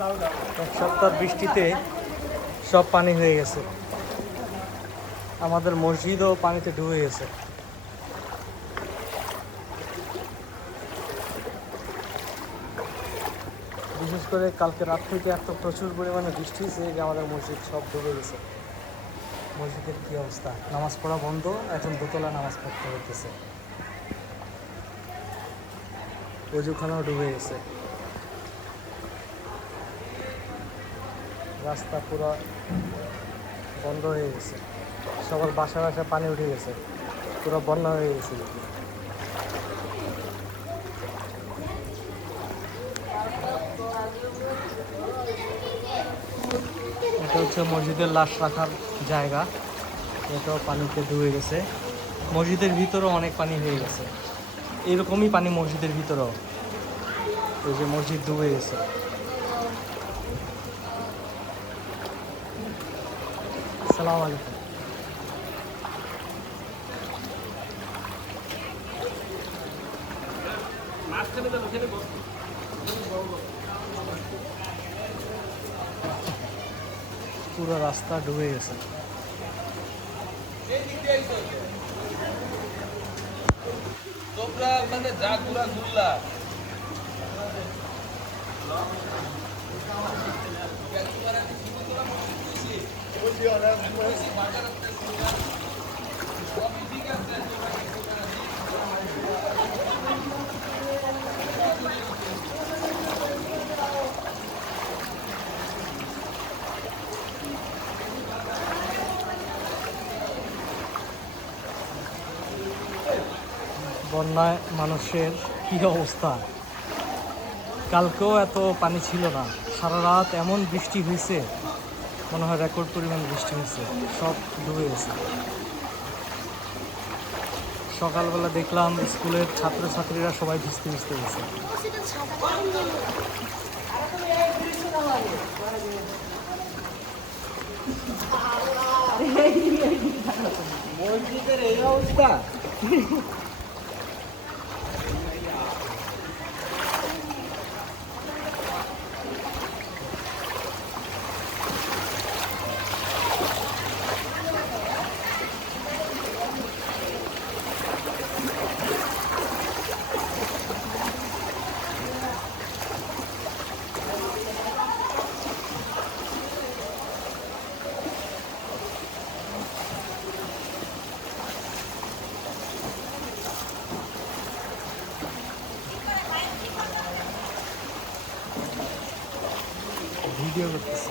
এক সপ্তাহ বৃষ্টিতে সব পানি হয়ে গেছে, আমাদের মসজিদও পানিতে ডুবে গেছে। বিশেষ করে কালকে রাত থেকে এত প্রচুর পরিমাণে বৃষ্টি হয়েছে যে আমাদের মসজিদ সব ডুবে গেছে। মসজিদের কী অবস্থা, নামাজ পড়া বন্ধ, এখন দোতলা নামাজ পড়তে হইতেছে। অজুখানাও ডুবে গেছে, রাস্তা পুরো বন্ধ হয়ে গেছে, সবার বাসা পানি উঠে গেছে, পুরো বন্যা হয়ে গেছে। এটা হচ্ছে মসজিদের লাশ রাখার জায়গা, এটাও পানিতে ডুবে গেছে। মসজিদের ভিতরেও অনেক পানি হয়ে গেছে, এরকমই পানি মসজিদের ভিতরেও, এই যে মসজিদ ডুবে গেছে। আসসালামু আলাইকুম। পুরো রাস্তা ডুবে গেছে। তোমরা মানে যা ঘুরা ঘুরলা বন্যায় মানুষের কী অবস্থা, কালকেও এত পানি ছিল না, সারা রাত এমন বৃষ্টি হয়েছে, মনে হয় রেকর্ড পরিমাণ বৃষ্টি হয়েছে, সব ডুবে গেছে। সকালবেলা দেখলাম স্কুলের ছাত্রছাত্রীরা সবাই ভিজতে ভিজতে গেছে। মসজিদের এই অবস্থা। ভিডিও করতেছি।